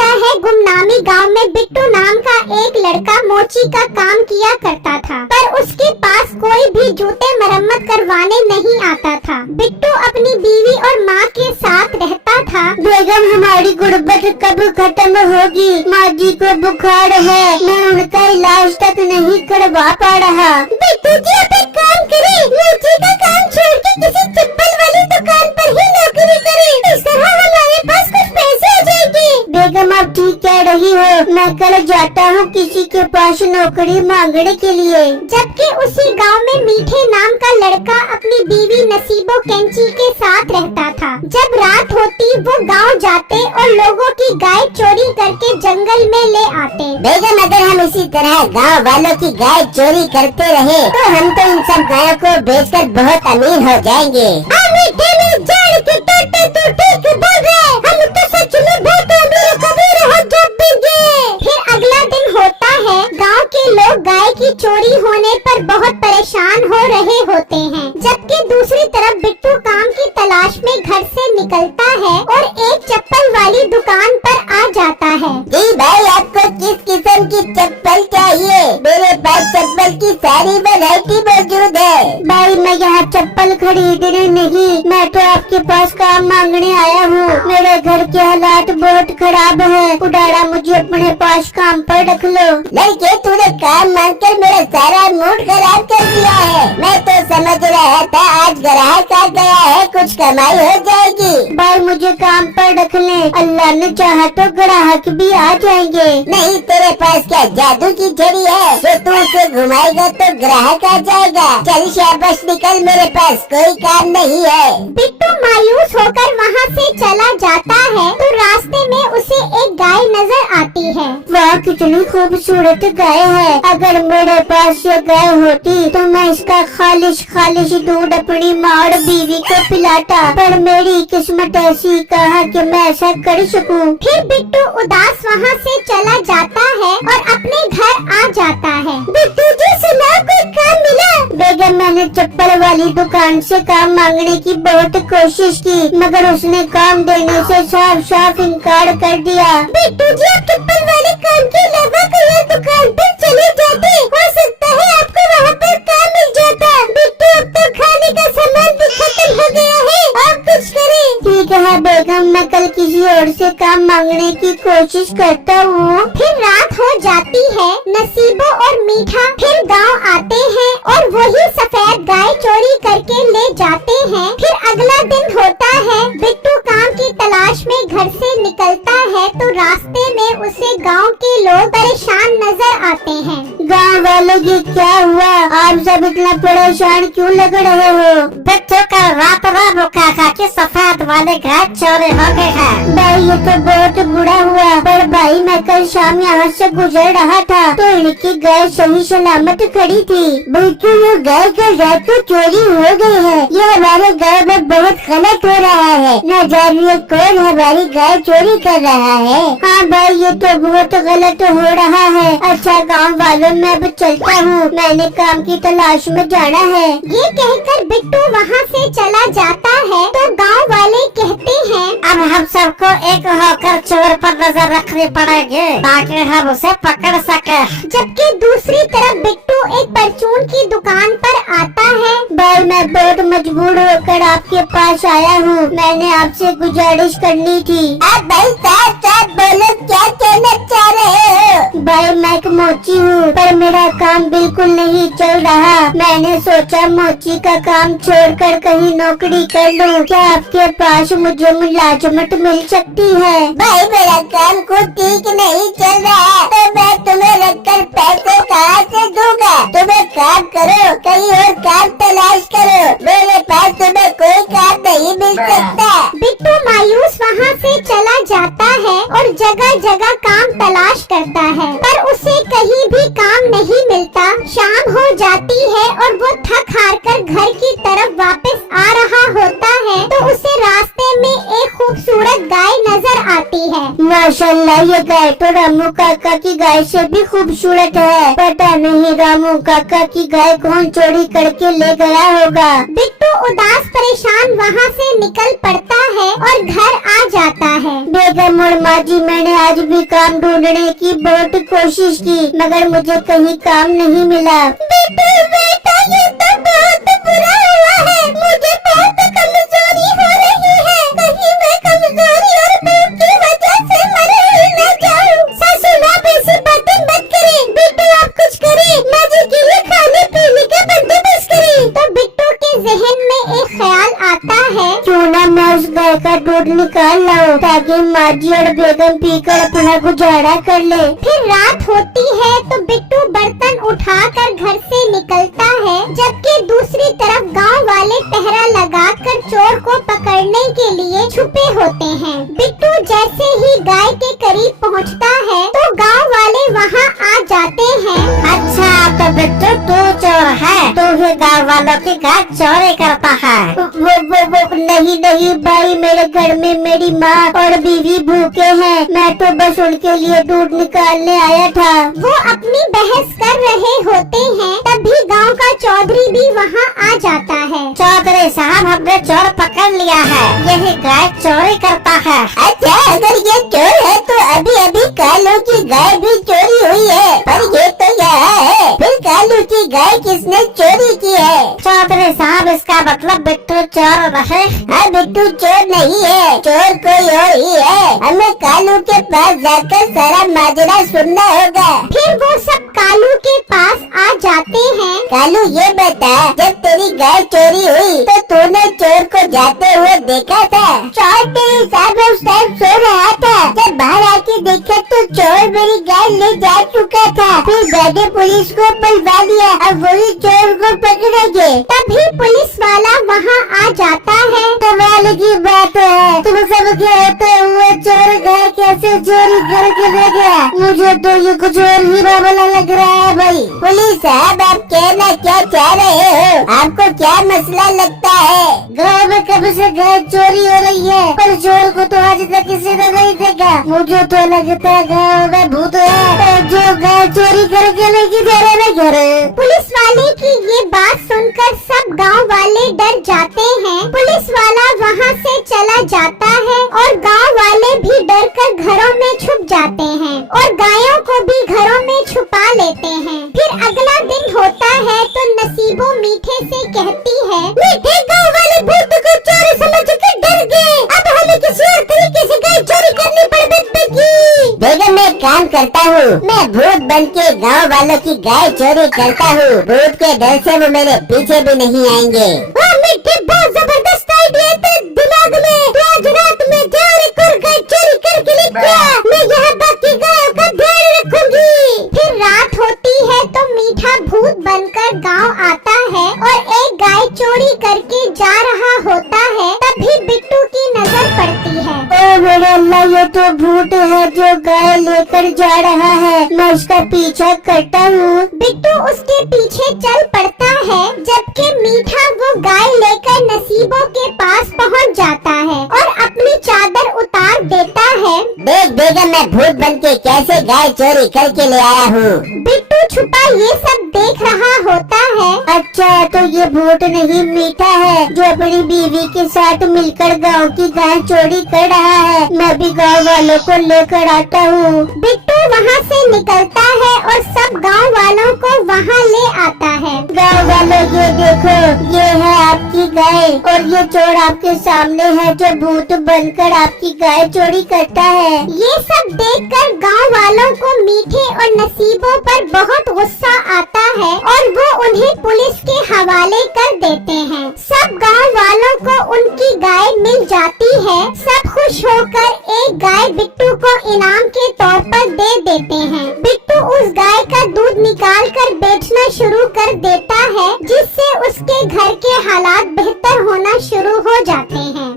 ऐसा है, गुमनामी गांव में बिट्टू नाम का एक लड़का मोची का काम किया करता था, पर उसके पास कोई भी जूते मरम्मत करवाने नहीं आता था। बिट्टू अपनी बीवी और माँ के साथ रहता था। बेगम, हमारी गुर्बत कब खत्म होगी? माँ जी को बुखार है, मैं उनका इलाज तक नहीं करवा पा रहा। बिट्टू जी, आप एक काम करें, मोची का काम छोड़ के किसी चप्पल वाली दुकान पर ही नौकरी करें, इस तरह हमारे पास कुछ पैसे आ जाएंगे। बेगम, आप ठीक कह रही हो, मैं कल जाता हूँ किसी के पास नौकरी मांगने के लिए। जबकि उसी गांव में मीठे नाम का लड़का अपनी बीवी नसीबो कैंची के साथ रहता था। जब रात होती वो गांव जाते और लोगों की गाय चोरी करके जंगल में ले आते। बेगम, अगर हम इसी तरह गांव वालों की गाय चोरी करते रहे तो हम तो इन सब गायों को बेचकर बहुत अमीर हो जाएंगे। मीठे में जाड़ के टोटे तो ठीक बोल रहे, हम तो सच में बहुत अमीर कबीर हो जाएंगे। फिर अगला दिन होता है, गांव के लोग गाय की चोरी होने पर बहुत परेशान हो रहे होते हैं, जबकि दूसरी तरफ बिट्टू काम की तलाश में घर से निकलता है और एक चप्पल वाली दुकान पर आ जाता है। जी भाई, आपको किस किस्म की चप्पल चाहिए? मेरे पास चप्पल की सारी वैरायटी मौजूद है। भाई, मैं यहाँ चप्पल खरीदने नहीं, मैं तो आपके पास काम मांगने आया हूँ। मेरे घर के हालात बहुत खराब है, उड़ाड़ा मुझे अपने पास काम पर रख लो। लड़के, तूने काम मांगकर मेरा सारा मूड खराब कर दिया है। मैं तो समझ रहा था आज ग्राहक आ गया है, कुछ कमाई हो जाएगी। भाई, मुझे काम पर रख ले, अल्लाह ने चाहा तो ग्राहक भी आ जाएंगे। नहीं, तेरे पास क्या जादू की छड़ी है जो तू उसे घुमाएगा तो ग्राहक आ जाएगा? चल शाबाश, निकल, मेरे पास कोई काम नहीं है। बिट्टू मायूस होकर वहाँ से चला जाता है तो रास्ते में उसे एक गाय नजर आती है। वाह, कितनी खूबसूरत गाय है। अगर मेरे पास ये गाय होती तो मैं इसका खालिश दूध अपनी माँ और बीवी को पिलाता, पर मेरी किस्मत ऐसी कहाँ कि मैं ऐसा कर सकूं। फिर बिट्टू उदास वहाँ से चला जाता है और अपने घर आ जाता है। बिट्टू जी, सुना, कोई काम मिला? बेगम, मैंने चप्पल वाली दुकान से काम मांगने की बहुत कोशिश की, मगर उसने काम देने से साफ इनकार कर दिया। बिट्टू जी, आप चप्पल वाले काम के अलावा कोई और दुकान पर चले जाते, हो सकता है आपको वहाँ पर काम मिल जाता। बिट्टू, अब तो खाने का सामान भी खत्म हो गया है, आप कुछ करें। ठीक है बेगम, मैं कल किसी और से काम मांगने की कोशिश करता हूँ। फिर रात हो जाती है। नसीबो और मीठा फिर गांव आते हैं और वही सफेद गाय चोरी करके ले जाते हैं। फिर अगला दिन होता है। बिट्टू काम की तलाश में घर से निकलता है तो रास्ते में उसे गांव के लोग परेशान नजर आते हैं। गाँव वालों की क्या हुआ? आप सब इतना परेशान क्यों लग रहे हो? बिट्टू का रात काका के सफेद वाले गाय चोरी हो गए हैं। भाई, ये तो बहुत बुरा हुआ, पर भाई मैं कल शाम यहाँ से गुजर रहा था तो इनकी गाय सही सलामत खड़ी थी। बिल्कुल, ये गाय का रात को चोरी हो गई है। ये हमारे गाँव में बहुत गलत हो रहा है, न जानिए कौन हमारी गाय चोरी कर रहा है। हाँ भाई, ये तो बहुत गलत हो रहा है। अच्छा गाँव वालों, मैं अब चलता हूँ, मैंने काम की तलाश में जाना है। ये कहकर बिट्टू वहाँ से चला जाता है तो गांव वाले कहते हैं, अब हम सबको एक होकर चोर पर नजर रखनी पड़ेगी ताकि हम उसे पकड़ सके। जबकि दूसरी तरफ बिट्टू एक परचून की दुकान पर आता है। भाई, मैं बहुत मजबूर होकर आपके पास आया हूँ, मैंने आपसे गुजारिश करनी थी। अब भाई साहब बोलो, क्या कहना चाह रहे हो? भाई, मैं एक मोची हूँ, पर मेरा काम बिल्कुल नहीं चल रहा। मैंने सोचा मोची का काम छोड़कर कहीं नौकरी कर लूँ। क्या आपके पास मुझे मुलाजमत मिल सकती है? भाई, मेरा काम खुद ठीक नहीं चल रहा तो मैं तुम्हें रखकर पैसे कहाँ से दूंगा? तुम एक काम करो, कहीं और काम तलाश करो, मेरे पास तुम्हें कोई काम नहीं मिल सकता। बिट्टू मायूस वहाँ से चला जाता है और जगह जगह काम तलाश करता है, पर उसे कहीं भी काम नहीं मिलता। शाम हो जाती है और वो थक हार कर घर की तरफ वापस आ रहा होता है तो उसे रास्ते में एक खूबसूरत खूबसूरत गाय नजर आती है। माशाल्लाह, ये गाय तो रामू काका की गाय से भी खूबसूरत है। पता नहीं रामू काका की गाय कौन चोरी करके ले गया होगा। बिट्टू उदास परेशान वहाँ से निकल पड़ता है और घर आ जाता है। बेगम और माँ जी, मैंने आज भी काम ढूंढने की बहुत कोशिश की मगर मुझे कहीं काम नहीं मिला। बिट्टू बेटा, ये तो बहुत बुरा हुआ है। मुझे बहुत कमजोरी हो रही है। कहीं मैं कमजोरी और भूख की वजह से मर ही न जाऊं। सासू आप ऐसी बातें मत करें। बिट्टू आप कुछ करें, माँ जी के लिए खाने पीने का बंदोबस्त करें। तो बिट्टू के जहन में एक ख्याल आता है, क्यों ना मैं उस गाय का दूध निकाल लाऊं ताकि माँ जी और बेगम पीकर अपना गुजारा कर ले। फिर रात होती है तो बिट्टू बर्तन उठाकर घर से निकलता है, जबकि दूसरी तरफ गांव वाले पहरा लगाकर चोर को पकड़ने के लिए छुपे होते हैं। बिट्टू जैसे ही गाय के करीब पहुंचता है तो गांव वाले वहां आ जाते हैं। अच्छा, तो बिट्टू तू चोर है? तू ही गाँव वालों की गाय चोरी करता है? वो नहीं भाई, मेरे घर में मेरी माँ और बीवी भूखे हैं। मैं तो बस उनके लिए दूध निकालने आया था। वो अपनी बहस कर रहे होते हैं, तभी गांव का चौधरी भी वहां आ जाता है। चौधरी साहब, हमने चोर पकड़ लिया है। यही गाय चोरी करता है। अच्छा, अगर ये चोर है तो अभी अभी कालू की गाय भी चोरी हुई है, पर ये तो यहाँ है। फिर कालू की गाय किसने चोरी की है? चौधरी साहब, इसका मतलब बिट्टू चोर रहे? हाँ, बिट्टू चोर नहीं है, चोर कोई और ही है। हमें कालू के पास जाकर सारा माजरा सुनना होगा। फिर वो सब कालू के पास आ जाते हैं। कालू, ये बता, जब तेरी गाय चोरी हुई तो तूने चोर को जाते हुए देखा था? चोर तेरे साहब उस टाइम सो रहा था। जब बाहर आके देखा तो चोर मेरी गाय ले जा चुका था। फिर मैंने पुलिस को बुलवा लिया, अब वही चोर को पकड़ेंगे। तभी पुलिस वाला वहाँ आ जाता है। कमाल की बात है, तुम सब कहते हुए चोर गाय कैसे चोरी करके ले गया? मुझे तो ये कुछ और ही बाबला लग रहा है भाई। पुलिस साहब, आप कहना क्या चाह रहे हो? आपको क्या मसला लगता है? गाँव में कब से गाय चोरी हो रही है, पर चोर को तो आज तक किसी ने नहीं देखा। मुझे तो लगता है गाँव में भूत है जो गाय चोरी करके लेके जा रहे ना घर। पुलिस वाले की ये बात सुनकर सब गांव वाले डर जाते हैं। पुलिस वाला वहाँ से चला जाता है और गांव वाले भी डर कर घरों में छुप जाते हैं और गायों को भी घरों में छुपा लेते हैं। फिर अगला दिन होता है तो नसीबो मीठे से कहती है, मीठे, गांव वाले भूत को चोर समझ कर डर गए। अब हमें किसी और तरीके से गाय चोरी करनी पड़ेगी। बेगम, मैं काम करता हूँ। मैं भूत बन के गाँव वालों की गाय चोरी करता हूँ। भूत के डर से वो मेरे पीछे भी नहीं आएंगे। मीठे, बहुत जबरदस्त आइडिया था दिमाग में। तो आज रात में जाओ एक और गाय चोरी करके लेके आ। मैं यहाँ बाकी गायों का ध्यान रखूंगी। फिर रात होती है तो मीठा भूत बनकर गांव आता है और एक गाय चोरी करके जा रहा होता है। तभी बिट्टू की नजर पड़ती है। ओ मेरे अल्लाह, ये तो भूत है जो गाय लेकर जा रहा है। मैं उसका पीछा करता हूँ। बिट्टू उसके पीछे चल पड़ता है, जबकि मीठा वो गाय लेकर नसीबों के पास पहुंच जाता है और अपनी चादर उतार देता है। देख बेगम, मैं भूत बन के कैसे गाय चोरी करके ले आया हूँ। बिट्टू छुपा ये सब देख रहा होता है। अच्छा, तो ये भूत नहीं मीठा है जो अपनी बीवी के साथ मिलकर गांव की गाय चोरी कर रहा है। मैं भी गांव वालों को लेकर आता हूँ। बिट्टू वहाँ से निकलता है और सब गांव वालों को वहाँ ले आता है। गांव वालों, ये देखो, ये है आपकी गाय और ये चोर आपके सामने है जो भूत बनकर आपकी गाय चोरी करता है। ये सब देखकर गांव वालों को मीठे और नसीबों पर बहुत गुस्सा आता है और वो उन्हें पुलिस के हवाले कर देते हैं। सब गांव वालों को उनकी गाय मिल जाती है। सब खुश होकर एक गाय बिट्टू को इनाम के तौर पर दे देते हैं। बिट्टू उस गाय का दूध निकाल कर बेचना शुरू कर देता है, जिससे उसके घर के हालात बेहतर होना शुरू हो जाते हैं।